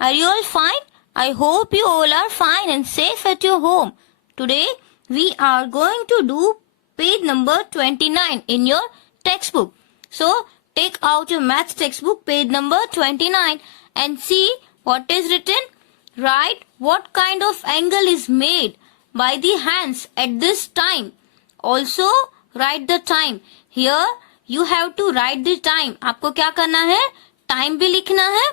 Are you all fine? I hope you all are fine and safe at your home. Today we are going to do page number 29 in your textbook. So take out your maths textbook, page number 29, and see what is written. Write what kind of angle is made by the hands at this time. Also write the time. Here you have to write the time. आपको क्या करना है? Time भी लिखना है.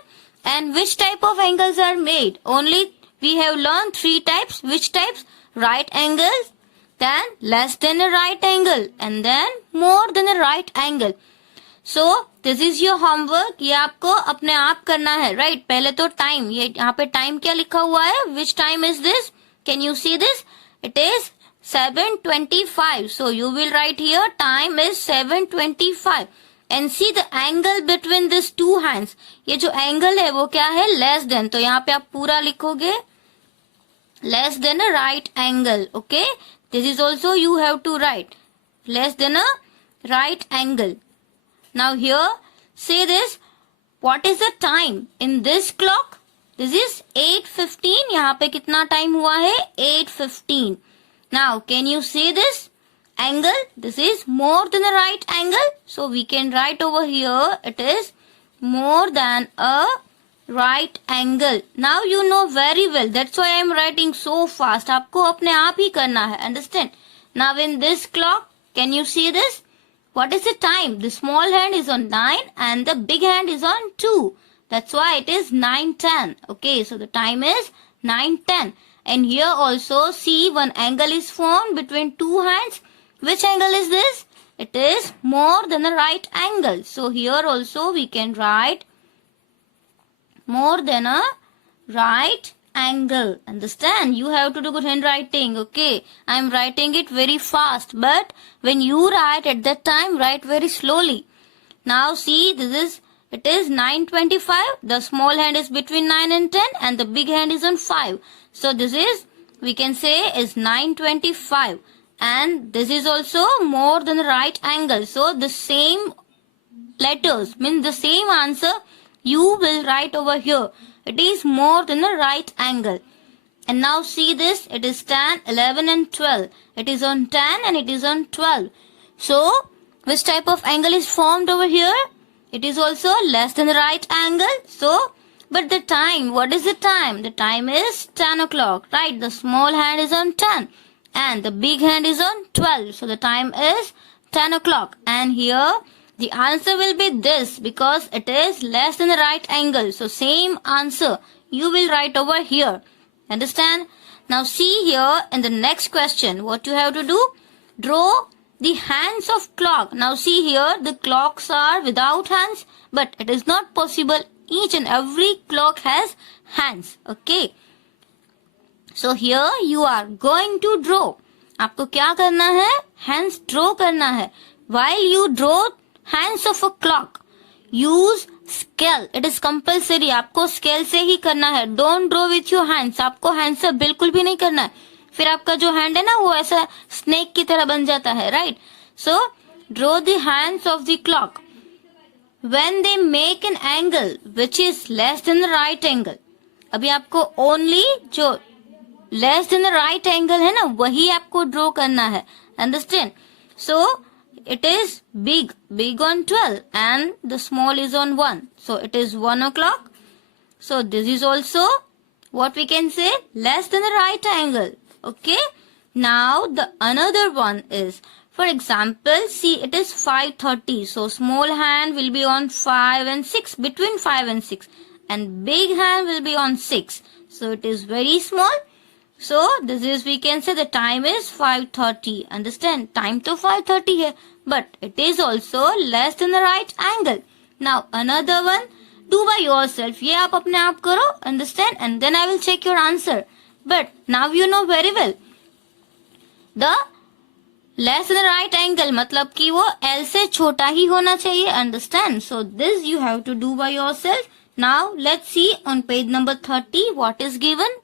And which type of angles are made? Only we have learned 3 types. Which types? Right angles, then less than a right angle, and then more than a right angle. So this is your homework. ये आपको अपने आप करना है, right? पहले तो time. ये यहाँ पे time क्या लिखा हुआ है? Which time is this? Can you see this? It is 7:25. So you will write here time is 7:25. And see the angle between these two hands. ये जो angle है वो क्या है? Less than. तो यहाँ पे आप पूरा लिखोगे less than a right angle. Okay? This is also you have to write less than a right angle. Now here say this. What is the time in this clock? This is 8:15. यहाँ पे कितना time हुआ है? 8:15. Now can you see this angle? This is more than a right angle. So we can write over here it is more than a right angle. Now you know very well. That's why I am writing so fast. आपको अपने आप ही करना है. Understand? Now in this clock, can you see this? What is the time? The small hand is on 9 and the big hand is on 2. That's why it is 9:10. Okay, so the time is 9:10. And here also see one angle is formed between two hands. Which angle is this? It is more than a right angle. So here also we can write more than a right angle. Understand? You have to do good handwriting. Okay. I am writing it very fast. But when you write at that time, write very slowly. Now see, it is 9:25. The small hand is between 9 and 10 and the big hand is on 5. So this is, we can say is 9:25. And this is also more than the right angle. So the same letters means the same answer you will write over here. It is more than the right angle. And now see this. It is 10, 11 and 12. It is on 10 and it is on 12. So which type of angle is formed over here? It is also less than the right angle. So but the time, what is the time? The time is 10 o'clock, right? The small hand is on 10. And the big hand is on 12. So the time is 10 o'clock. And here the answer will be this because it is less than the right angle. So same answer you will write over here. Understand? Now see here in the next question what you have to do. Draw the hands of clock. Now see here the clocks are without hands. But it is not possible. Each and every clock has hands. Okay. So here you are going to draw. आपको क्या करना है? Hands draw करना है. While you draw hands of a clock, use scale. It is compulsory. आपको scale से ही करना है. Don't draw with your hands. आपको hands से बिल्कुल भी नहीं करना है. फिर आपका जो hand है ना वो ऐसा snake की तरह बन जाता है, right? So draw the hands of the clock. When they make an angle which is less than the right angle. अभी आपको only जो less than the right angle है ना वही आपको draw करना है. Understand? So it is big on 12 and the small is on 1. So it is 1 o'clock. So this is also what we can say less than the right angle. Okay. Now the another one is, for example, see it is 5:30. So small hand will be on 5 and 6, between 5 and 6, and big hand will be on 6. So it is very small. So this is, we can say the time is 5:30. Understand? Time to 5:30 है, but it is also less than the right angle. Now another one, do by yourself. ये आप अपने आप करो. Understand? And then I will check your answer. But now you know very well. The less than the right angle मतलब कि वो L से छोटा ही होना चाहिए. Understand? So this you have to do by yourself. Now let's see on page number 30 what is given.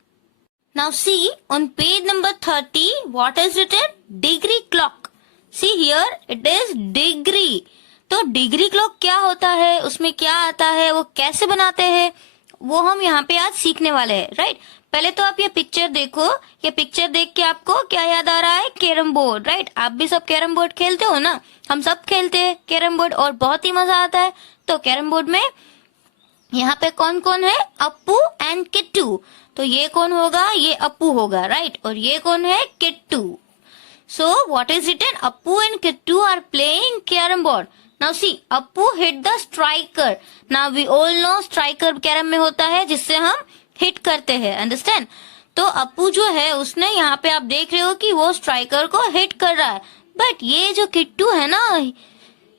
Now see on page number 30 what is written? Degree clock. See here it is degree. तो degree clock क्या होता है, उसमें क्या आता है, वो कैसे बनाते हैं, वो हम यहाँ पे आज सीखने वाले हैं, राइट। पहले तो आप ये पिक्चर देखो, ये पिक्चर देख के आपको क्या याद आ रहा है? Carrom board, right. आप भी सब कैरम बोर्ड खेलते हो ना, हम सब खेलते हैं कैरम बोर्ड और बहुत ही मजा आता है। तो कैरम बोर्ड में यहाँ पे कौन कौन है? अप्पू एंड किट्टू। तो ये कौन होगा? ये अप्पू होगा, राइट। और ये कौन है? Kittu. So what is written? Appu and Kittu are playing carom board. Now see, Appu hit the striker. Now we all know striker carrom में होता है जिससे हम हिट करते हैं, अंडरस्टैंड। तो अप्पू जो है उसने यहाँ पे आप देख रहे हो कि वो स्ट्राइकर को हिट कर रहा है, बट ये जो किट्टू है ना,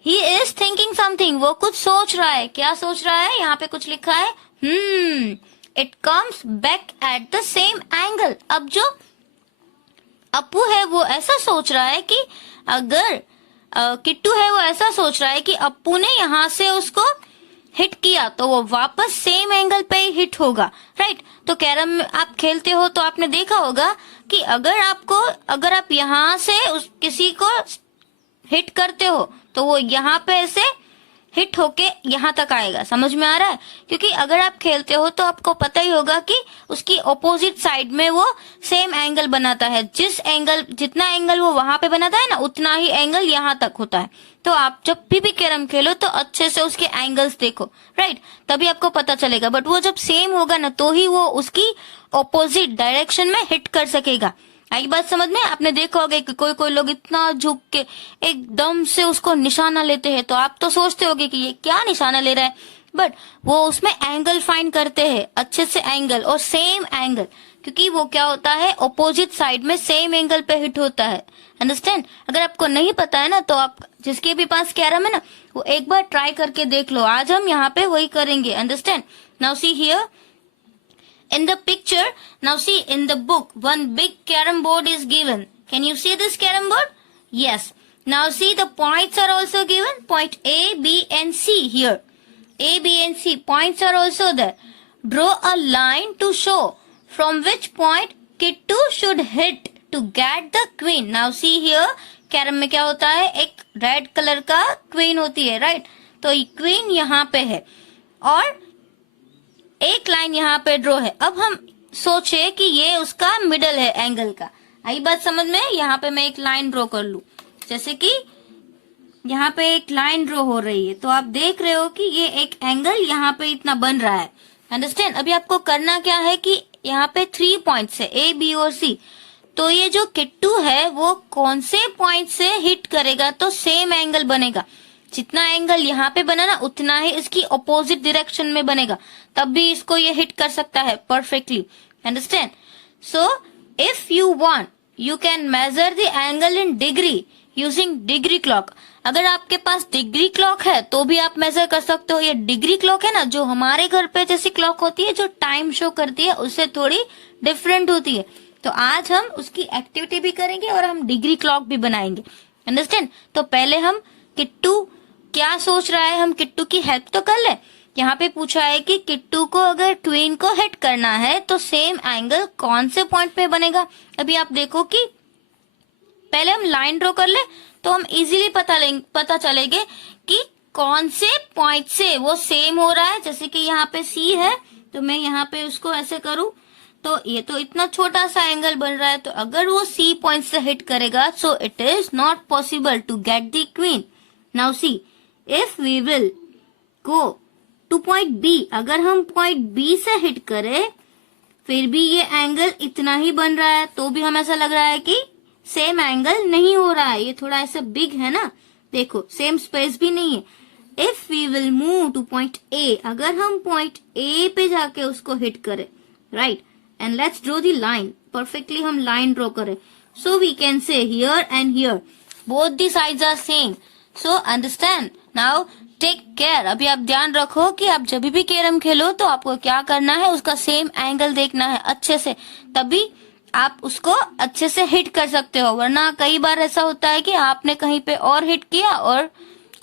ही इज थिंकिंग समथिंग, वो कुछ सोच रहा है। क्या सोच रहा है? यहाँ पे कुछ लिखा है, it comes back at the same angle. अब जो अप्पू है वो ऐसा सोच रहा है कि अगर किट्टू है वो ऐसा सोच रहा है कि अप्पू ने यहाँ से उसको हिट किया तो वो वापस सेम एंगल पे ही हिट होगा, राइट। तो कैरम में आप खेलते हो तो आपने देखा होगा कि अगर आप यहाँ से किसी को हिट करते हो तो वो यहाँ पे ऐसे हिट होके यहाँ तक आएगा, समझ में आ रहा है? क्योंकि अगर आप खेलते हो तो आपको पता ही होगा कि उसकी ऑपोजिट साइड में वो सेम एंगल बनाता है। जितना एंगल वो वहां पे बनाता है ना, उतना ही एंगल यहाँ तक होता है। तो आप जब भी कैरम खेलो तो अच्छे से उसके एंगल्स देखो, राइट, तभी आपको पता चलेगा। बट वो जब सेम होगा ना तो ही वो उसकी ऑपोजिट डायरेक्शन में हिट कर सकेगा। आई बात समझ में? आपने देखा होगा कि कोई लोग इतना झुक के एकदम से उसको निशाना लेते हैं, तो आप तो सोचते होगे कि ये क्या निशाना ले रहा है, बट वो उसमें एंगल फाइंड करते हैं, अच्छे से एंगल और सेम एंगल, क्योंकि वो क्या होता है, ऑपोजिट साइड में सेम एंगल पे हिट होता है, अंडरस्टैंड। अगर आपको नहीं पता है ना तो आप जिसके भी पास कैरम है ना वो एक बार ट्राई करके देख लो। आज हम यहाँ पे वही करेंगे, understand. Now see here in the picture, now see in the book, one big carom board is given. Can you see this carom board? Yes. Now see the points are also given. Point A, B and C here. A, B and C. Points are also there. Draw a line to show from which point Kittu should hit to get the queen. Now see here, carom में क्या होता है, एक red colour का queen होती है, right. तो queen यहाँ पे है और एक लाइन यहाँ पे ड्रॉ है। अब हम सोचे कि ये उसका मिडल है एंगल का। आई बात समझ में? यहाँ पे मैं एक लाइन ड्रॉ कर लूं, जैसे कि यहाँ पे एक लाइन ड्रॉ हो रही है, तो आप देख रहे हो कि ये एक एंगल यहाँ पे इतना बन रहा है, अंडरस्टैंड। अभी आपको करना क्या है कि यहाँ पे 3 पॉइंट्स है, A, B और C। तो ये जो किट्टू है वो कौन से पॉइंट से हिट करेगा तो सेम एंगल बनेगा। जितना एंगल यहाँ पे बना ना उतना ही इसकी ऑपोजिट डायरेक्शन में बनेगा, तब भी इसको ये हिट कर सकता है perfectly, understand. So if you want you can measure the angle in degree using degree clock. अगर आपके पास डिग्री क्लॉक है तो भी आप मेजर कर सकते हो। ये डिग्री क्लॉक है ना, जो हमारे घर पे जैसी क्लॉक होती है जो टाइम शो करती है, उससे थोड़ी डिफरेंट होती है। तो आज हम उसकी एक्टिविटी भी करेंगे और हम डिग्री क्लॉक भी बनाएंगे, अंडरस्टैंड। तो पहले हम किट्टू क्या सोच रहा है, हम किट्टू की हेल्प तो कर ले। यहाँ पे पूछा है कि किट्टू को अगर क्वीन को हिट करना है तो सेम एंगल कौन से पॉइंट पे बनेगा। अभी आप देखो कि पहले हम लाइन ड्रॉ कर ले तो हम इजीली पता चलेगा कि कौन से पॉइंट से वो सेम हो रहा है। जैसे कि यहाँ पे C है तो मैं यहाँ पे उसको ऐसे करूं तो ये तो इतना छोटा सा एंगल बन रहा है, तो अगर वो C पॉइंट से हिट करेगा so it is not possible to get the queen. Now see if we will go to point B, अगर हम पॉइंट B से हिट करें फिर भी ये एंगल इतना ही बन रहा है, तो भी हमें ऐसा लग रहा है कि सेम एंगल नहीं हो रहा है, ये थोड़ा ऐसा बिग है ना, देखो सेम स्पेस भी नहीं है। If we will move to point A, अगर हम पॉइंट A पे जाके उसको हिट करें, right, and let's draw the line, perfectly हम लाइन ड्रॉ करें, so we can say here and here both the sides are same, so understand. Now take care. अभी आप ध्यान रखो कि आप जब भी कैरम खेलो तो आपको क्या करना है, उसका सेम एंगल देखना है अच्छे से, तभी आप उसको अच्छे से हिट कर सकते हो। वरना कई बार ऐसा होता है कि आपने कहीं पे और हिट किया और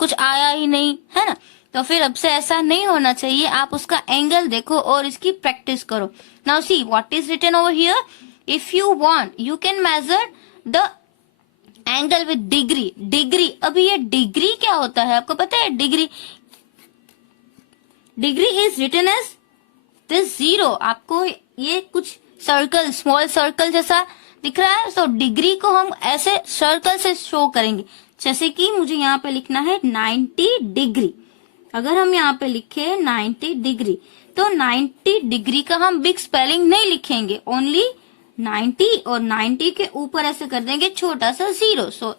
कुछ आया ही नहीं, है ना। तो फिर अब से ऐसा नहीं होना चाहिए, आप उसका एंगल देखो और इसकी प्रैक्टिस करो। Now see what is written over here, if you want you can measure the angle with degree. Degree, अभी ये डिग्री क्या होता है आपको पता है? Degree is written as this 0 आपको ये कुछ सर्कल, स्मॉल सर्कल जैसा दिख रहा है, तो डिग्री को हम ऐसे सर्कल से शो करेंगे। जैसे कि मुझे यहाँ पे लिखना है 90 डिग्री। अगर हम यहाँ पे लिखे 90 डिग्री, तो 90 डिग्री का हम बिग स्पेलिंग नहीं लिखेंगे, ओनली 90 और 90 के ऊपर ऐसे कर देंगे छोटा सा 0, so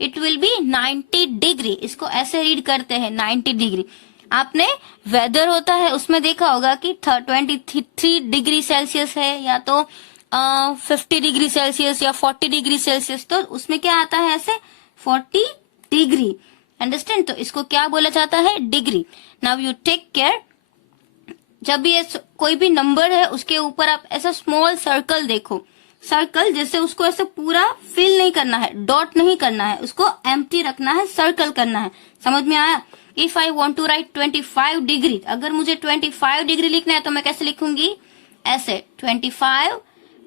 it will be 90 degree. इसको ऐसे रीड करते हैं 90 डिग्री। आपने वेदर होता है उसमें देखा होगा कि 23 डिग्री सेल्सियस है, या तो 50 डिग्री सेल्सियस या 40 डिग्री सेल्सियस, तो उसमें क्या आता है ऐसे 40 डिग्री। अंडरस्टैंड? तो इसको क्या बोला जाता है? Degree. Now you take care, जब ये कोई भी नंबर है उसके ऊपर आप ऐसा स्मॉल सर्कल देखो, सर्कल जैसे उसको ऐसे पूरा फिल नहीं करना है, डॉट नहीं करना है, उसको एम्प्टी रखना है, सर्कल करना है। समझ में आया? If I want to write 25 degree, अगर मुझे 25 डिग्री लिखना है तो मैं कैसे लिखूंगी? ऐसे 25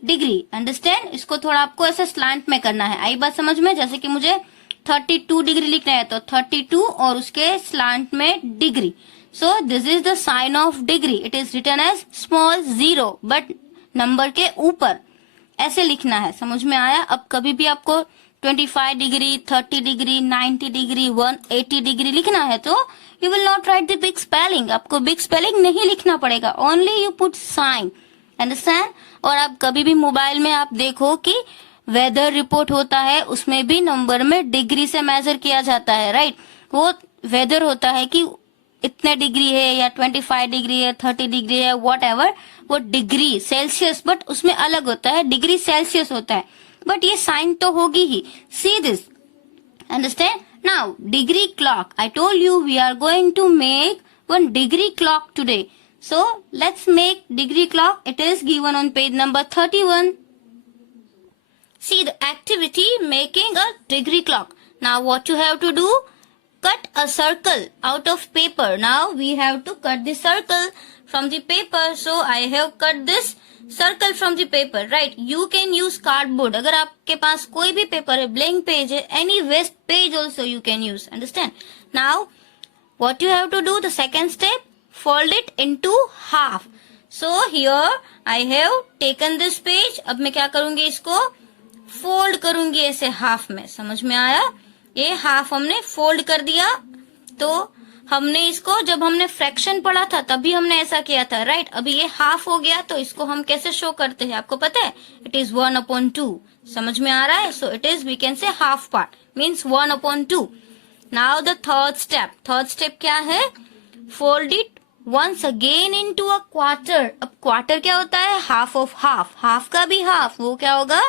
डिग्री। अंडरस्टैंड? इसको थोड़ा आपको ऐसे स्लांट में करना है। आई बात समझ में? जैसे कि मुझे 32 डिग्री लिखना है तो 32 और उसके स्लांट में degree. So this is the sign of degree. It is written as small 0 but number के ऊपर ऐसे लिखना है। समझ में आया? अब कभी भी आपको 25 डिग्री, 30 डिग्री, 90 डिग्री, 180 डिग्री लिखना है तो you will not write the big spelling. आपको बिग स्पेलिंग नहीं लिखना पड़ेगा, only you put sign. Understand? और आप कभी भी मोबाइल में आप देखो कि वेदर रिपोर्ट होता है, उसमें भी नंबर में डिग्री से मेजर किया जाता है, राइट? वो वेदर होता है कि इतने डिग्री है या 25 डिग्री है, 30 डिग्री है, वॉट एवर, वो डिग्री सेल्सियस, बट उसमें अलग होता है, डिग्री सेल्सियस होता है, बट ये साइन तो होगी ही। See this, understand? Now degree clock, I told you we are going to make one degree clock today. So let's make degree clock. It is given on page number 31. See the activity making a degree clock. Now what you have to do? Cut a circle out of paper. Now we have to cut the circle from the paper. So I have cut this circle from the paper. Right? You can use cardboard. अगर आपके पास कोई भी paper है, blank page है, any waste page also you can use. Understand? Now what you have to do? The second step, fold it into half. So here I have taken this page. अब मैं क्या करूंगी? इसको fold करूंगी ऐसे half में। समझ में आया? ये हाफ हमने फोल्ड कर दिया। तो हमने इसको, जब हमने फ्रैक्शन पढ़ा था तभी हमने ऐसा किया था, राइट? अभी ये हाफ हो गया तो इसको हम कैसे शो करते हैं आपको पता है? It is 1/2। समझ में आ रहा है? So it is, we can say half part means 1/2। Now the third step. Third step क्या है? Fold it once again into a quarter. अब क्वार्टर क्या होता है? Half of half. हाफ का भी हाफ, वो क्या होगा?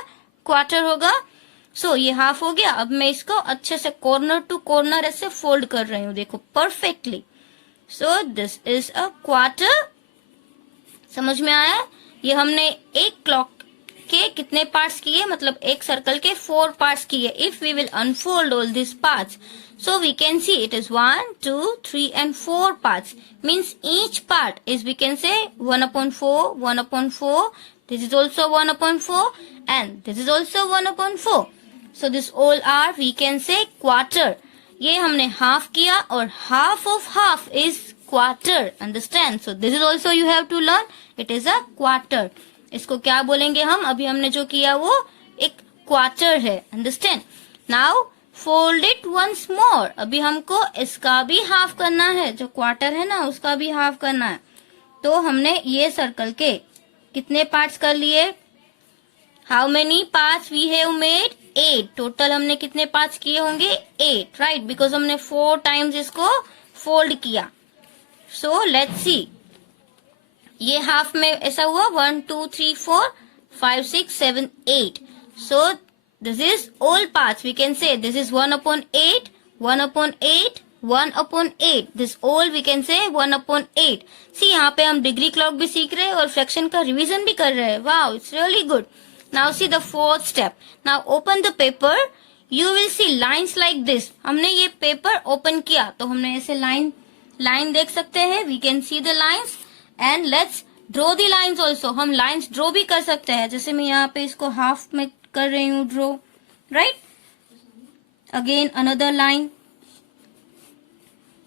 क्वार्टर होगा। सो ये हाफ हो गया। अब मैं इसको अच्छे से कॉर्नर टू कॉर्नर ऐसे फोल्ड कर रही हूँ, देखो perfectly. So this is a quarter. समझ में आया? ये हमने एक क्लॉक के कितने पार्ट्स किए, मतलब एक सर्कल के 4 पार्ट्स किए। If we will unfold all this parts, so we can see it is 1, 2, 3 and 4 parts. Means each part is, we can say 1/4, 1/4. This is also 1/4 and this is also 1/4. So this all are, we can say, quarter. ये हमने half किया और half of half is quarter. Understand? So this is also you have to learn. It is a quarter. इसको क्या बोलेंगे हम? अभी हमने जो किया वो एक क्वार्टर है। Understand? Now fold it once more. अभी हमको इसका भी हाफ करना है, जो क्वार्टर है ना उसका भी हाफ करना है। तो हमने ये सर्कल के कितने पार्ट्स कर लिए? How many parts we have made? 8। Total हमने कितने पार्ट्स किए होंगे? 8, राइट? बिकॉज हमने 4 टाइम्स इसको फोल्ड किया। सो लेट्स सी, ये हाफ में ऐसा हुआ 1, 2, 3, 4, 5, 6, 7, 8. So this is all parts. We can say this is 1/8, 1/8, 1/8. This all we can say 1/8. See, यहाँ पे हम डिग्री क्लॉक भी सीख रहे हैं और फ्रैक्शन का रिवीजन भी कर रहे हैं। Wow, it's really good. Now see the fourth step. Now open the paper. You will see lines like this. हमने ये पेपर ओपन किया तो हमने ऐसे लाइन देख सकते हैं। We can see the lines and let's draw the lines also. हम lines draw भी कर सकते हैं। जैसे मैं यहाँ पे इसको हाफ में कर रही हूँ draw, right? Again another line.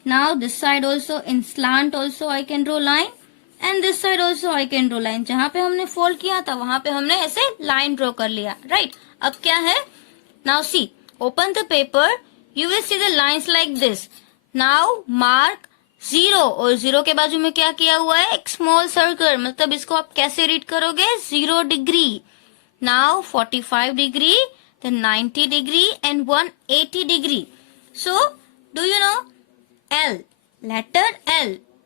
Now this side also in slant also I can draw line. And this side also I can draw line. जहां पे हमने फोल्ड किया था वहां पे हमने ऐसे लाइन ड्रॉ कर लिया, राइट। अब क्या है, now see, open the paper, you will see the lines like this. Now mark 0, और 0 के बाजू में क्या किया हुआ है, एक स्मॉल सर्कल, मतलब इसको आप कैसे रीड करोगे, 0 degree. Now 45 degree, then 90 degree and 180 degree. So, do you know L?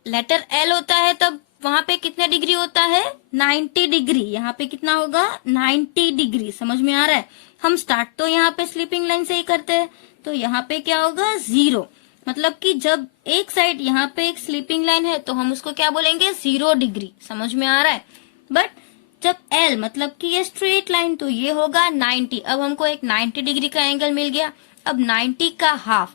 Letter L होता है तब वहां पे कितने डिग्री होता है, 90 डिग्री। यहाँ पे कितना होगा, 90 डिग्री। समझ में आ रहा है। हम स्टार्ट तो यहाँ पे स्लीपिंग लाइन से ही करते हैं, तो यहाँ पे क्या होगा, 0। मतलब कि जब एक साइड यहाँ पे एक स्लीपिंग लाइन है तो हम उसको क्या बोलेंगे, 0 डिग्री। समझ में आ रहा है। बट जब L मतलब कि ये स्ट्रेट लाइन, तो ये होगा 90। अब हमको एक 90 डिग्री का एंगल मिल गया। अब 90 का हाफ,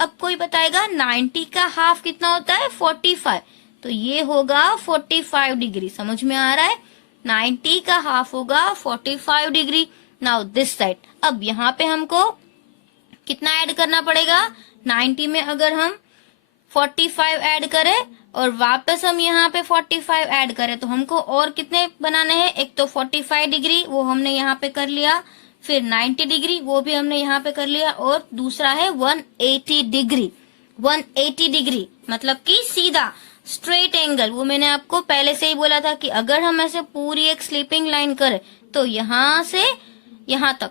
अब कोई बताएगा 90 का हाफ कितना होता है, 45। तो ये होगा 45 डिग्री। समझ में आ रहा है। 90 का हाफ होगा 45 डिग्री। नाउ दिस साइड, अब यहाँ पे हमको कितना ऐड करना पड़ेगा, 90 में अगर हम 45 ऐड करें और वापस हम यहाँ पे 45 ऐड करें तो हमको और कितने बनाने हैं, एक तो 45 डिग्री वो हमने यहाँ पे कर लिया, फिर 90 डिग्री वो भी हमने यहाँ पे कर लिया, और दूसरा है 180 डिग्री। 180 डिग्री मतलब कि सीधा स्ट्रेट एंगल। वो मैंने आपको पहले से ही बोला था कि अगर हम ऐसे पूरी एक स्लीपिंग लाइन करें तो यहाँ से यहाँ तक,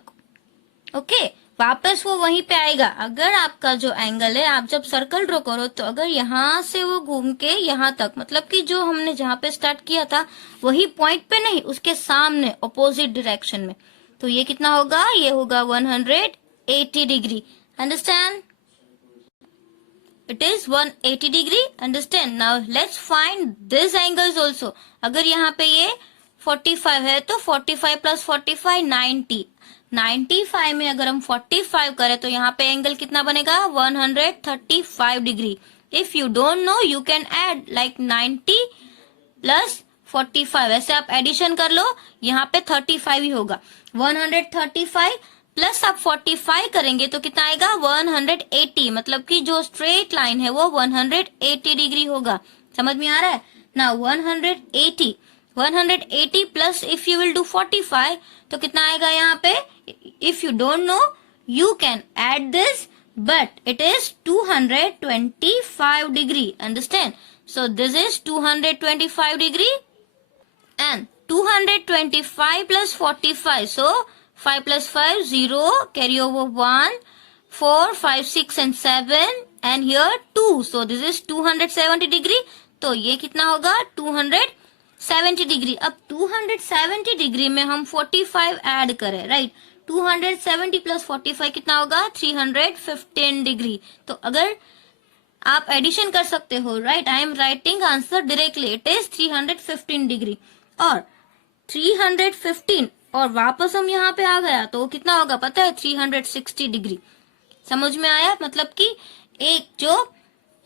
ओके, वापस वो वहीं पे आएगा। अगर आपका जो एंगल है, आप जब सर्कल ड्रॉ करो तो अगर यहाँ से वो घूम के यहाँ तक, मतलब कि जो हमने जहाँ पे स्टार्ट किया था वही पॉइंट पे नहीं, उसके सामने अपोजिट डायरेक्शन में, तो ये कितना होगा, ये होगा 180 degree. Understand, it is 180 degree. Understand. Now let's find this angles also. अगर यहाँ पे ये 45 है तो 45 प्लस 45 90। 95 में अगर हम 45 करें तो यहाँ पे एंगल कितना बनेगा, 135 degree. If you don't know you can add like 90 plus 45, ऐसे आप एडिशन कर लो, यहाँ पे 35 ही होगा। 135 प्लस आप 45 करेंगे तो कितना आएगा, 180। मतलब कि जो स्ट्रेट लाइन है वो 180 डिग्री होगा। समझ में आ रहा है ना। 180 plus if you will do 45 तो कितना आएगा यहाँ पे, if you don't know you can add this, but it is 225 degree. Understand. So this is 225 degree and 225 plus 45. So 5 plus 5 0, carry over 1, 4, 5, 6 and 7 and here 2. So this is 270 degree. तो ये कितना होगा, 270 degree. अब 270 degree में हम 45 add करें, right. 270 plus 45 कितना होगा, 315 डिग्री। तो अगर आप एडिशन कर सकते हो, right, I am writing answer directly, it is 315 degree. और 315 और वापस हम यहाँ पे आ गया तो कितना होगा पता है, 360 डिग्री। समझ में आया। मतलब कि एक जो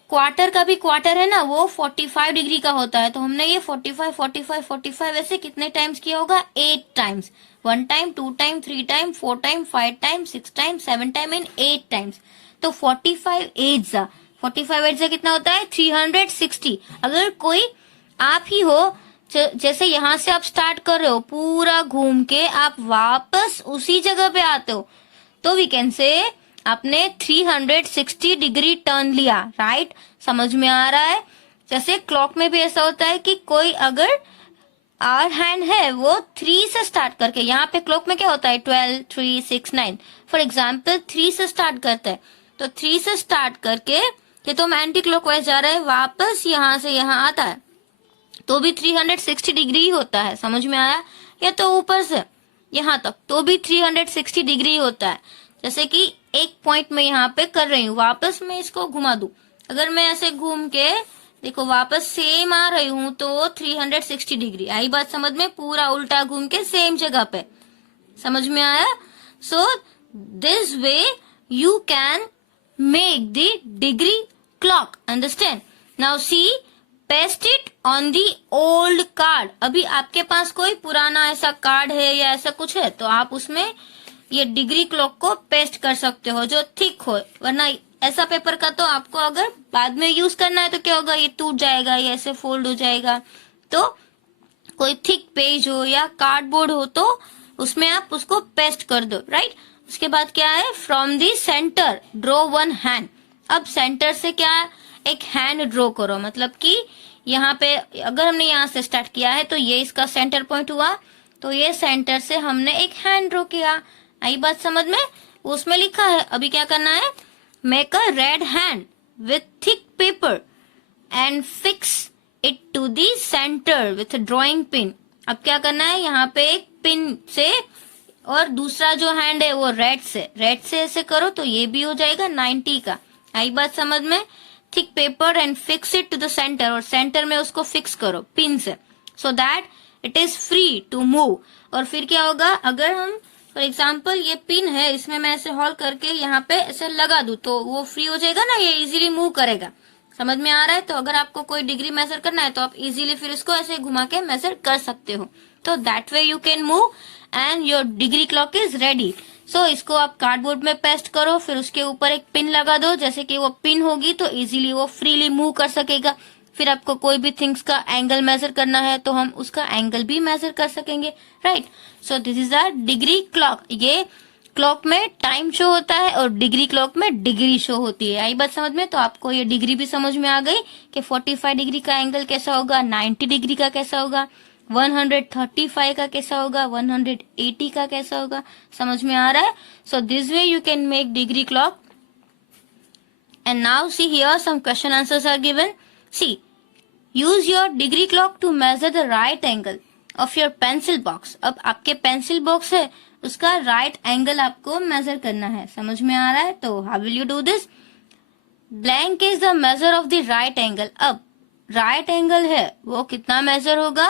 क्वार्टर का भी क्वार्टर है ना वो 45 डिग्री का होता है, तो हमने ये 45 45 45 ऐसे कितने टाइम्स किया होगा, 8 times. 1 time, 2 time, 3 time, 4 time, 5 time, 6 time, 7 time and 8 times. तो 45 8 से कितना होता है, 360। अगर कोई आप ही हो, जैसे यहाँ से आप स्टार्ट कर रहे हो, पूरा घूम के आप वापस उसी जगह पे आते हो, तो वी कैन से आपने 360 डिग्री टर्न लिया, राइट। समझ में आ रहा है। जैसे क्लॉक में भी ऐसा होता है कि कोई अगर आवर हैंड है वो 3 से स्टार्ट करके, यहाँ पे क्लॉक में क्या होता है, 12, 3, 6, 9, फॉर एग्जाम्पल 3 से स्टार्ट करता है, तो 3 से स्टार्ट करके ये तो हम एंटी क्लॉकवाइज जा रहे हैं, वापस यहाँ से यहाँ आता है तो भी 360 डिग्री ही होता है। समझ में आया। या तो ऊपर से यहाँ तक तो भी 360 डिग्री होता है। जैसे कि एक पॉइंट में यहाँ पे कर रही हूँ, वापस मैं इसको घुमा दूं, अगर मैं ऐसे घूम के देखो वापस सेम आ रही हूँ तो 360 डिग्री आई। बात समझ में, पूरा उल्टा घूम के सेम जगह पे। समझ में आया। सो this way you can make the degree clock. Understand. Now see, paste it on the old card. अभी आपके पास कोई पुराना ऐसा कार्ड है या ऐसा कुछ है तो आप उसमें ये डिग्री क्लॉक को पेस्ट कर सकते हो जो थिक हो, वरना ऐसा पेपर का तो आपको अगर बाद में यूज करना है तो क्या होगा, ये टूट जाएगा, ये ऐसे फोल्ड हो जाएगा, तो कोई थिक पेज हो या कार्डबोर्ड हो तो उसमें आप उसको पेस्ट कर दो, राइट। उसके बाद क्या है, from the centre draw one hand. अब सेंटर से क्या, एक हैंड ड्रॉ करो, मतलब कि यहाँ पे अगर हमने यहाँ से स्टार्ट किया है तो ये इसका सेंटर पॉइंट हुआ, तो ये सेंटर से हमने एक हैंड ड्रॉ किया। आई बात समझ में? उसमें लिखा है अभी क्या करना है, make a red hand with thick paper and fix it to the centre with drawing pin. अब क्या करना है, यहाँ पे एक पिन से और दूसरा जो हैंड है वो रेड से ऐसे करो तो ये भी हो जाएगा 90 का। आई बात समझ में? Thick paper and fix it to the centre, और सेंटर में उसको फिक्स करो पिन से, so that it is free to move. और फिर क्या होगा, अगर हम फॉर एग्जाम्पल ये पिन है, इसमें मैं ऐसे होल्ड करके यहाँ पे ऐसे लगा दूं तो वो फ्री हो जाएगा ना, ये इजीली मूव करेगा। समझ में आ रहा है? तो अगर आपको कोई डिग्री मेजर करना है तो आप इजीली फिर इसको ऐसे घुमा के मेजर कर सकते हो। तो that way you can move and your degree clock is ready. So इसको आप कार्डबोर्ड में पेस्ट करो, फिर उसके ऊपर एक पिन लगा दो, जैसे कि वो पिन होगी तो इजीली वो फ्रीली मूव कर सकेगा। फिर आपको कोई भी थिंग्स का एंगल मेजर करना है तो हम उसका एंगल भी मेजर कर सकेंगे, right. So this is our degree clock. ये क्लॉक में टाइम शो होता है और डिग्री क्लॉक में डिग्री शो होती है। आई बात समझ में? तो आपको ये डिग्री भी समझ में आ गई कि 45 डिग्री का एंगल कैसा होगा, 90 डिग्री का कैसा होगा, 135 का कैसा होगा, 180 का कैसा होगा। समझ में आ रहा है? So this way you can make degree clock. And now see here some question answers are given. See, use your degree clock to measure the right angle of your pencil box. अब आपके pencil box है, उसका right angle आपको major करना है। समझ में आ रहा है? तो how will you do this? Blank is the measure of the right angle. अब राइट एंगल है वो कितना मेजर होगा?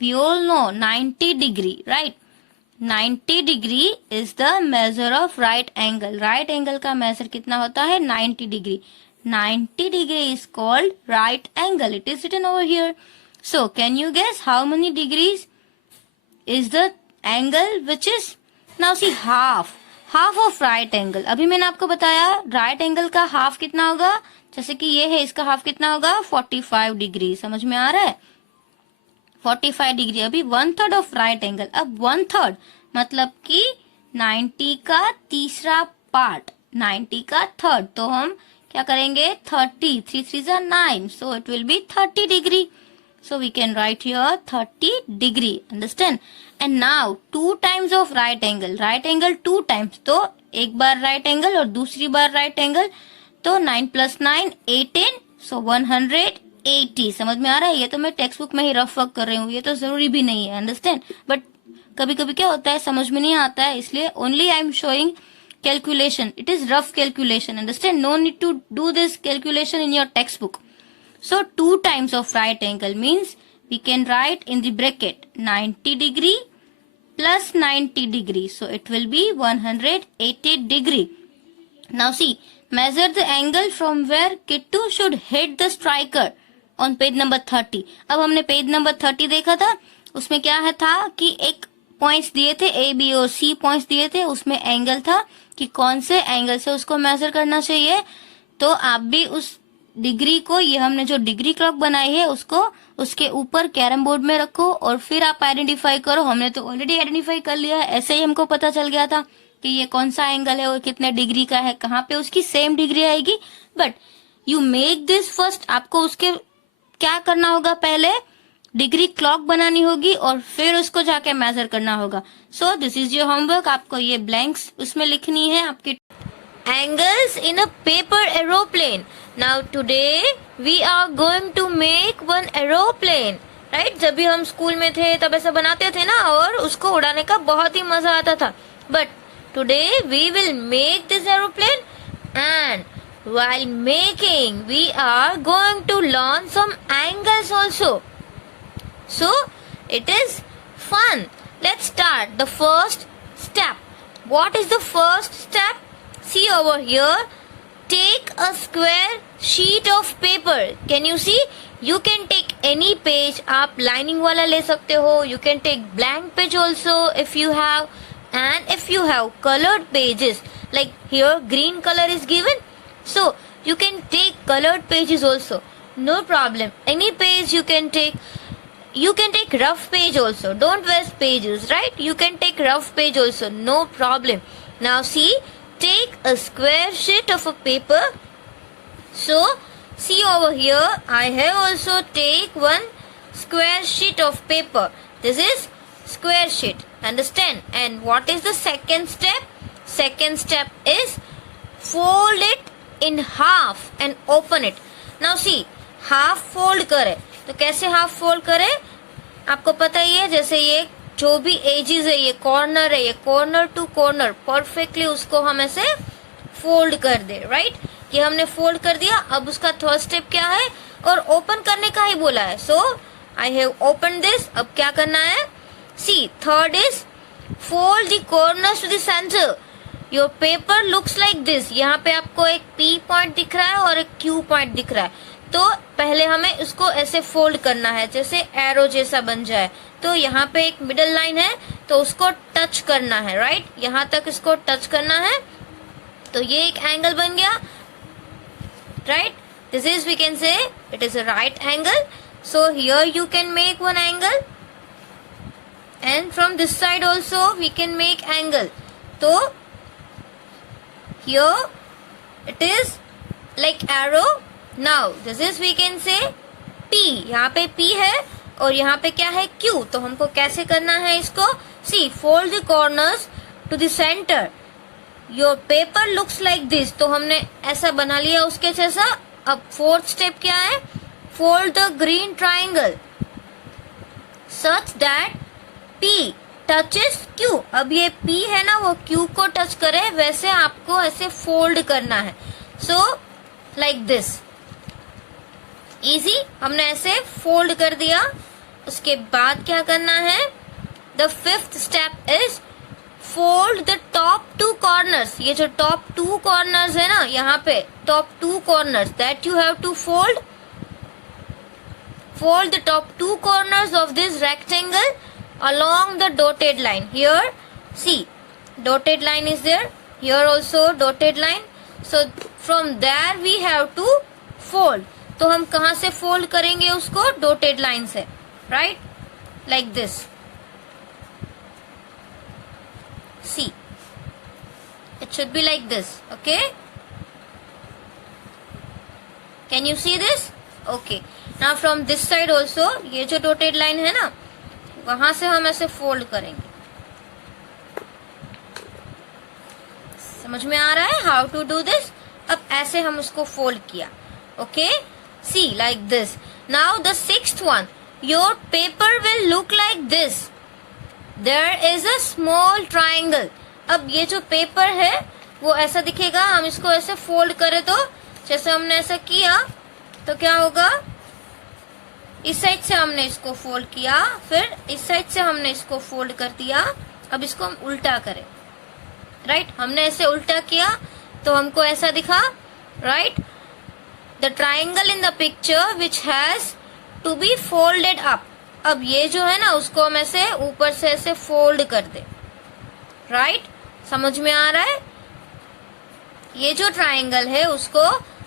We all know 90 degree, right. 90 degree is the measure of right angle. Right angle का मेजर कितना होता है? 90 degree. 90 degree is called right angle. It is written over here. So, can you guess how many degrees is the angle which is? Now see half of right angle. अभी मैंने आपको बताया right angle का half कितना होगा, जैसे कि ये है, इसका half कितना होगा? 45 डिग्री। समझ में आ रहा है? 45 डिग्री। अभी 1/3 ऑफ राइट एंगल। अब 1/3 मतलब कि 90 का तीसरा पार्ट, 90 का थर्ड। तो हम क्या करेंगे? 30, 3 3 9, so it will be 30 degree. So we can write here 30 degree. Understand? And now 2 times of right angle. Right angle 2 times. तो एक बार right angle और दूसरी बार right angle. तो 9 plus 9, 18. So 180. समझ में आ रहा है? ये तो मैं टेक्स्ट बुक में ही रफ वर्क कर रही हूँ, ये तो जरूरी भी नहीं है। Understand? But कभी कभी क्या होता है, समझ में नहीं आता है, इसलिए only I am showing calculation. It is rough calculation. Understand? No need to do this calculation in your textbook. So 2 times of right angle means we can write in the bracket 90 degree plus 90 degree. So it will be 180 degree. Now see, measure the angle from where Kittu should hit the striker on page number 30. अब हमने page number 30 देखा था, उसमें क्या है था कि एक पॉइंट्स दिए थे, A, B और C पॉइंट्स दिए थे, उसमें एंगल था कि कौन से एंगल से उसको मेजर करना चाहिए। तो आप भी उस डिग्री को, ये हमने जो डिग्री क्लॉक बनाई है उसको उसके ऊपर कैरम बोर्ड में रखो और फिर आप आइडेंटिफाई करो। हमने तो ऑलरेडी आइडेंटिफाई कर लिया है, ऐसे ही हमको पता चल गया था कि ये कौन सा एंगल है और कितने डिग्री का है, कहाँ पे उसकी सेम डिग्री आएगी। But you make this first, आपको उसके क्या करना होगा, पहले डिग्री क्लॉक बनानी होगी और फिर उसको जाके मेजर करना होगा। So this is your homework. आपको ये ब्लैंक्स उसमें लिखनी है आपकी। Angles in a paper aeroplane. Now today we are going to make one aeroplane, right. जब भी हम स्कूल में थे तब ऐसा बनाते थे ना, और उसको उड़ाने का बहुत ही मजा आता था। But today we will make this aeroplane and while making we are going to learn some angles also. So it is fun. Let's start the first step. What is the first step? See over here. Take a square sheet of paper. Can you see? You can take any page. आप lining वाला ले सकते हो. You can take blank page also if you have. And if you have colored pages, like here green color is given. So you can take colored pages also. No problem. Any page you can take. you can take rough page also. Don't waste pages, right? You can take rough page also, no problem. Now see, take a square sheet of a paper. So see over here, I have also take one square sheet of paper. This is square sheet, understand? And what is the second step? Second step is fold it in half and open it. Now see, half fold करे तो कैसे half fold करे, आपको पता ही है, जैसे ये जो भी एजेस है, ये कॉर्नर है, ये कॉर्नर टू कॉर्नर परफेक्टली उसको हम ऐसे फोल्ड कर दे, राइट? ये हमने फोल्ड कर दिया. अब उसका थर्ड स्टेप क्या है, और ओपन करने का ही बोला है. So I have open this. अब क्या करना है, see third is fold the corners to the centre. Your paper looks like this. यहाँ पे आपको एक P पॉइंट दिख रहा है और एक Q पॉइंट दिख रहा है. तो पहले हमें उसको ऐसे फोल्ड करना है, जैसे एरो जैसा बन जाए. तो यहाँ पे एक मिडल लाइन है, तो उसको टच करना है, राइट? यहाँ तक इसको टच करना है. तो ये एक एंगल बन गया, right? This is, we can say it is a right angle. So here you can make one angle, and from this side also we can make angle. तो here it is like arrow. Now this is, we can say P. यहाँ पे P है और यहाँ पे क्या है, Q. तो हमको कैसे करना है इसको, see fold the corners to the centre. Your paper looks like this. तो हमने ऐसा बना लिया उसके जैसा. अब फोर्थ स्टेप क्या है, fold the green triangle such that P touches Q. अब ये P है ना, वो Q को टच करे, वैसे आपको ऐसे फोल्ड करना है. So like this, easy. हमने ऐसे फोल्ड कर दिया. उसके बाद क्या करना है, the fifth step is fold the top two corners. ये जो टॉप टू कॉर्नर्स है ना, यहाँ पे top two corners, that you have to fold. Fold the top two corners of this rectangle along the dotted line. Here see, dotted line is there, here also dotted line. So from there we have to fold. तो हम कहाँ से fold करेंगे उसको, dotted line से, right? Like this. See, it should be like this. Okay, can you see this? Okay. Now from this side also, ये जो dotted line है ना, वहां से हम ऐसे फोल्ड करेंगे. समझ में आ रहा है हाउ टू डू दिस? अब ऐसे हम उसको फोल्ड किया. Okay, see like this. Now the sixth one, your paper will look like this. There is a small triangle. अब ये जो पेपर है वो ऐसा दिखेगा. हम इसको ऐसे फोल्ड करें तो, जैसे हमने ऐसा किया तो क्या होगा, इस साइड से हमने इसको फोल्ड किया, फिर इस साइड से हमने इसको फोल्ड कर दिया. अब इसको हम उल्टा करें, राइट? हमने ऐसे उल्टा किया तो हमको ऐसा दिखा, right? The triangle in the picture which has to be folded up. अब ये जो है ना, उसको हम ऐसे ऊपर से ऐसे फोल्ड कर दे, राइट? समझ में आ रहा है? ये जो ट्राइंगल है उसको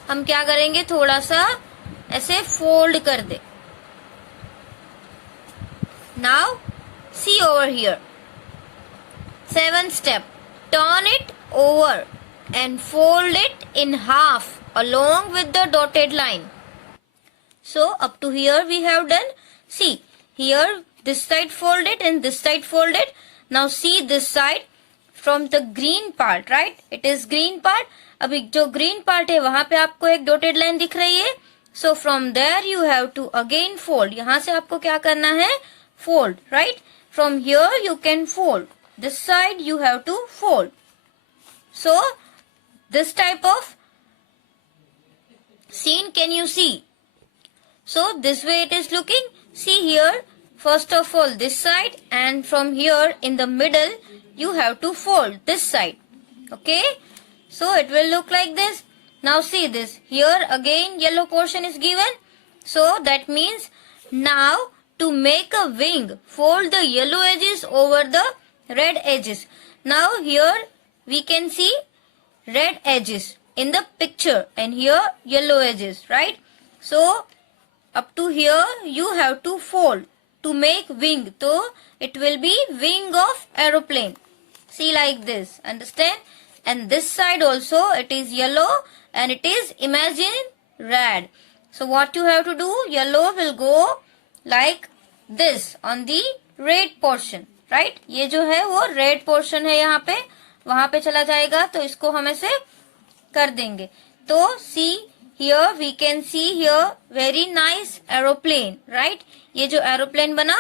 हम क्या करेंगे, थोड़ा सा ऐसे फोल्ड कर दे. Now see over here, seventh step, turn it over and fold it in half along with the dotted line. So up to here we have done. See here, this side folded and this side folded. Now see this side from the green part, right? It is green part. अभी जो green part है वहां पे आपको एक dotted line दिख रही है. So from there you have to again fold. यहाँ से आपको क्या करना है, fold, right? From here you can fold. This side you have to fold. So this type of scene can you see? So this way it is looking. See here, first of all this side, and from here in the middle you have to fold this side. Okay, so it will look like this. Now see this, here again yellow portion is given. So that means now to make a wing, fold the yellow edges over the red edges. Now here we can see red edges in the picture and here yellow edges, right? So up to here you have to fold to make wing, तो it will be wing of aeroplane. See like this, understand? And this side also it is yellow and it is imagine red. So what you have to do, yellow will go like this on the red portion, right? ये जो है वो red portion है यहाँ पे, वहां पे चला जाएगा, तो इसको हम ऐसे कर देंगे. तो see here we can see here very nice aeroplane, right? ये जो aeroplane बना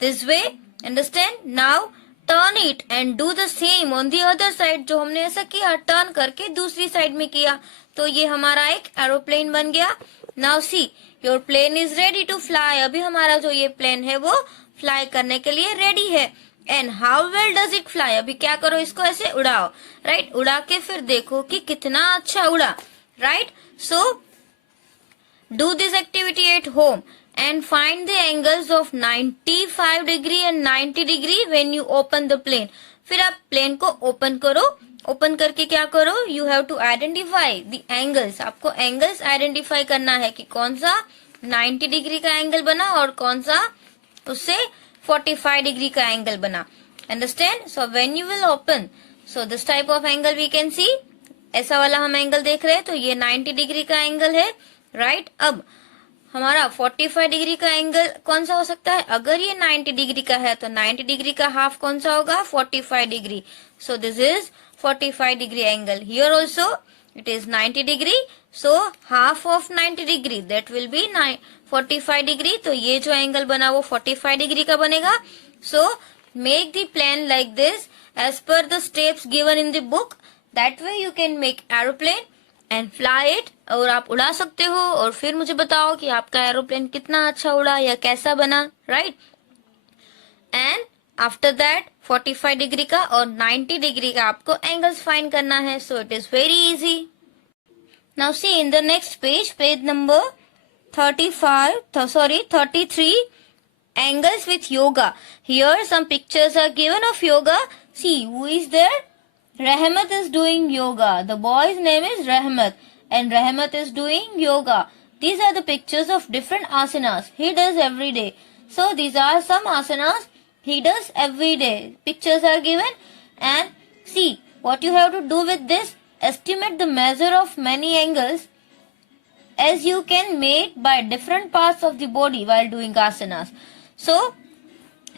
this way, understand? Now turn it and do the same on the other side. जो हमने ऐसा किया टर्न करके दूसरी साइड में किया, तो ये हमारा एक एरोप्लेन बन गया. Now see your plane is ready to fly. अभी हमारा जो ये प्लेन है वो फ्लाई करने के लिए रेडी है. And how well does it fly? अभी क्या करो, इसको ऐसे उड़ाओ, राइट? उड़ा के फिर देखो कि कितना अच्छा उड़ा, right? So do this activity at home and find the angles of 95 degree and 90 degree when you open the plane. फिर आप प्लेन को ओपन करो, ओपन करके क्या करो, you have to identify the angles. आपको एंगल्स आइडेंटिफाई करना है कि कौन सा 90 डिग्री का एंगल बना और कौन सा उससे 45 डिग्री का एंगल बना. Understand? So when you will open, so this type of angle we can see. ऐसा वाला हम एंगल देख रहे हैं, तो ये 90 डिग्री का एंगल है, राइट? अब हमारा 45 डिग्री का एंगल कौन सा हो सकता है? अगर ये 90 डिग्री का है तो 90 डिग्री का हाफ कौन सा होगा? 45 degree. So this is 45 degree angle. Here also it is 90 degree. So half of 90 degree that will be 45 degree. तो ये जो एंगल बना वो 45 डिग्री का बनेगा. So make the plan like this as per the steps given in the book. That way you can make aeroplane and fly it. और आप उड़ा सकते हो और फिर मुझे बताओ कि आपका एरोप्लेन कितना अच्छा उड़ा या कैसा बना, right? And after that 45 degree का और 90 डिग्री का आपको एंगल्स फाइंड करना है. So it is very easy. Now see in the next page, page number 33, angles with yoga. Here some pictures are given of yoga. See who is there? Rahmat is doing yoga. The boy's name is Rahmat and Rahmat is doing yoga. These are the pictures of different asanas he does every day. So these are some asanas he does every day. Pictures are given and see what you have to do with this. Estimate the measure of many angles as you can make by different parts of the body while doing asanas. So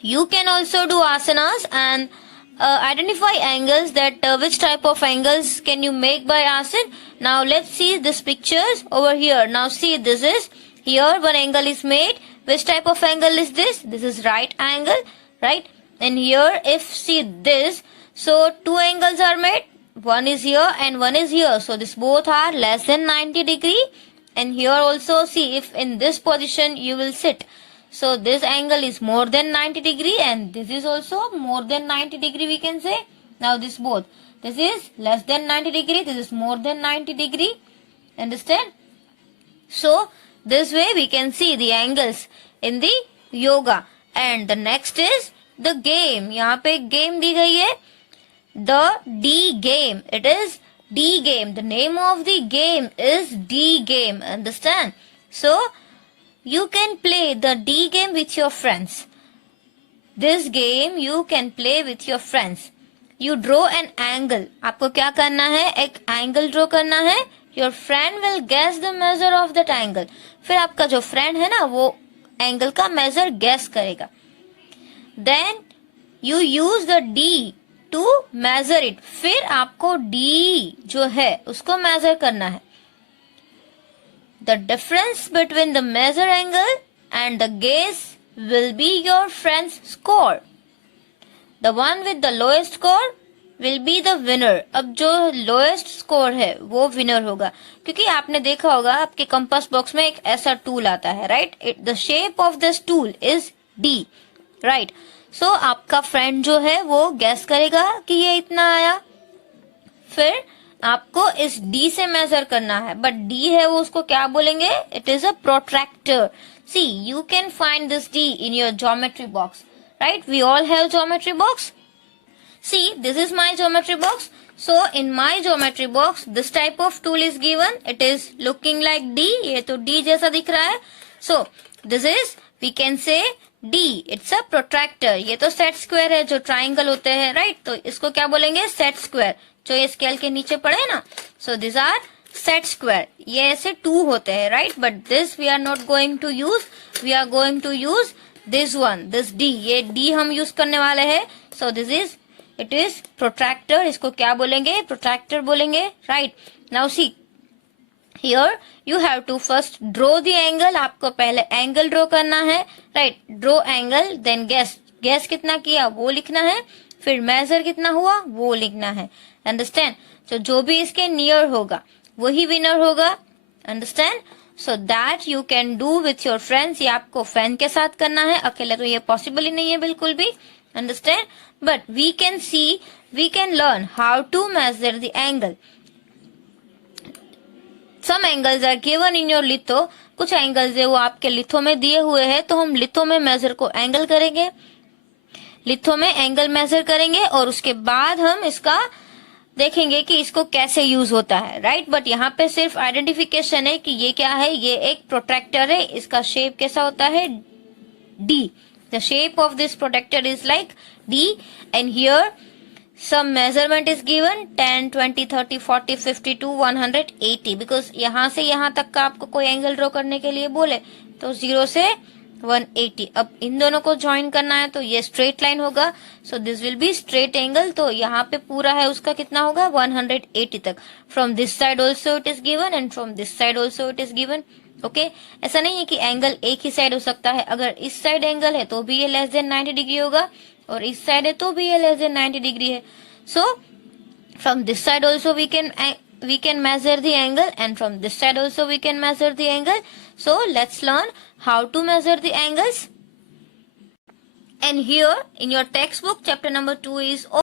you can also do asanas and identify angles, that which type of angles can you make by asana. Now let's see these pictures over here. Now see, this is here one angle is made. Which type of angle is this? This is right angle, right? And here if see this, so two angles are made. One is here and one is here. So this both are less than 90 degree. And here also see, if in this position you will sit, so this angle is more than 90 degree and this is also more than 90 degree we can say. Now this both, this is less than 90 degree, this is more than 90 degree. Understand? So this way we can see the angles in the yoga. And the next is the game. यहाँ पे game दी गई है, the D game. It is D game. The name of the game is D game. Understand? So you can play the D game with your friends. This game you can play with your friends. You draw an angle. आपको क्या करना है? एक angle draw करना है. Your friend will guess the measure of that angle. फिर आपका जो friend है ना, वो angle का measure guess करेगा. Then you use the D to measure it. फिर आपको D जो है उसको measure करना है. The difference between the measure angle and the guess will be your friend's score. The one with the lowest score will be the winner. अब जो lowest score है वो winner होगा, क्योंकि आपने देखा होगा आपके compass box में एक ऐसा tool आता है, right? The shape of this tool is D, right? So आपका friend जो है वो guess करेगा कि ये इतना आया. फिर आपको इस D से मेजर करना है, बट D है वो उसको क्या बोलेंगे? It is a protractor. See you can find this D in your geometry box, right? We all have geometry box. See this is my geometry box. So in my geometry box this type of tool is given. It is looking like D. ये तो D जैसा दिख रहा है. So this is, we can say D, it's a protractor. ये तो set square है जो ट्राइंगल होते हैं, राइट? तो इसको क्या बोलेंगे? Set square. जो ये स्केल के नीचे पड़े ना, so this are set square. ये ऐसे 2 होते हैं, right? But this we are not going to use. We are going to use this one, this D. ये D हम यूज करने वाले हैं. So this is, it is protractor. इसको क्या बोलेंगे? प्रोट्रैक्टर बोलेंगे, right? Now see, Here you have to first draw the angle. आपको पहले एंगल ड्रॉ करना है, right? Draw angle, then guess कितना किया वो लिखना है, फिर मेजर कितना हुआ वो लिखना है. अंडरस्टैंड? तो जो भी इसके नियर होगा वही विनर होगा. Understand? So that you can do with your friends. ये आपको फ्रेंड के साथ करना है, अकेले तो ये पॉसिबल ही नहीं है बिल्कुल भी. Understand? But we can see, we can learn how to measure the angle. Some angles are given in your litho. कुछ एंगल्स है वो आपके लिथो में दिए हुए हैं, तो हम लिथो में मेजर को एंगल करेंगे, लिथो में एंगल मेजर करेंगे, और उसके बाद हम इसका देखेंगे कि इसको कैसे यूज होता है, राइट? बट यहाँ पे सिर्फ आइडेंटिफिकेशन है कि ये क्या है. ये एक प्रोटेक्टर है. इसका शेप कैसा होता है? D. The shape of this protector is like D, and here some measurement is given 10, 20, 30, 40, 50 to 180. because यहाँ से यहाँ तक का आपको कोई एंगल ड्रॉ करने के लिए बोले तो 0 से 180. अब इन दोनों को ज्वाइन करना है तो ये स्ट्रेट लाइन होगा. So this will be straight angle. तो यहाँ पे पूरा है उसका कितना होगा? 180 तक. From this side also it is given and from this side also it is given. Okay, ऐसा नहीं है कि एंगल एक ही साइड हो सकता है. अगर इस साइड एंगल है तो भी ये लेस देन 90 डिग्री होगा, और इस साइड है तो भी ये लेस देन 90 डिग्री है. So from this side also we can measure the angle, and from this side also we can measure the angle. So let's learn how to measure the angles. And here in your textbook chapter number 2 is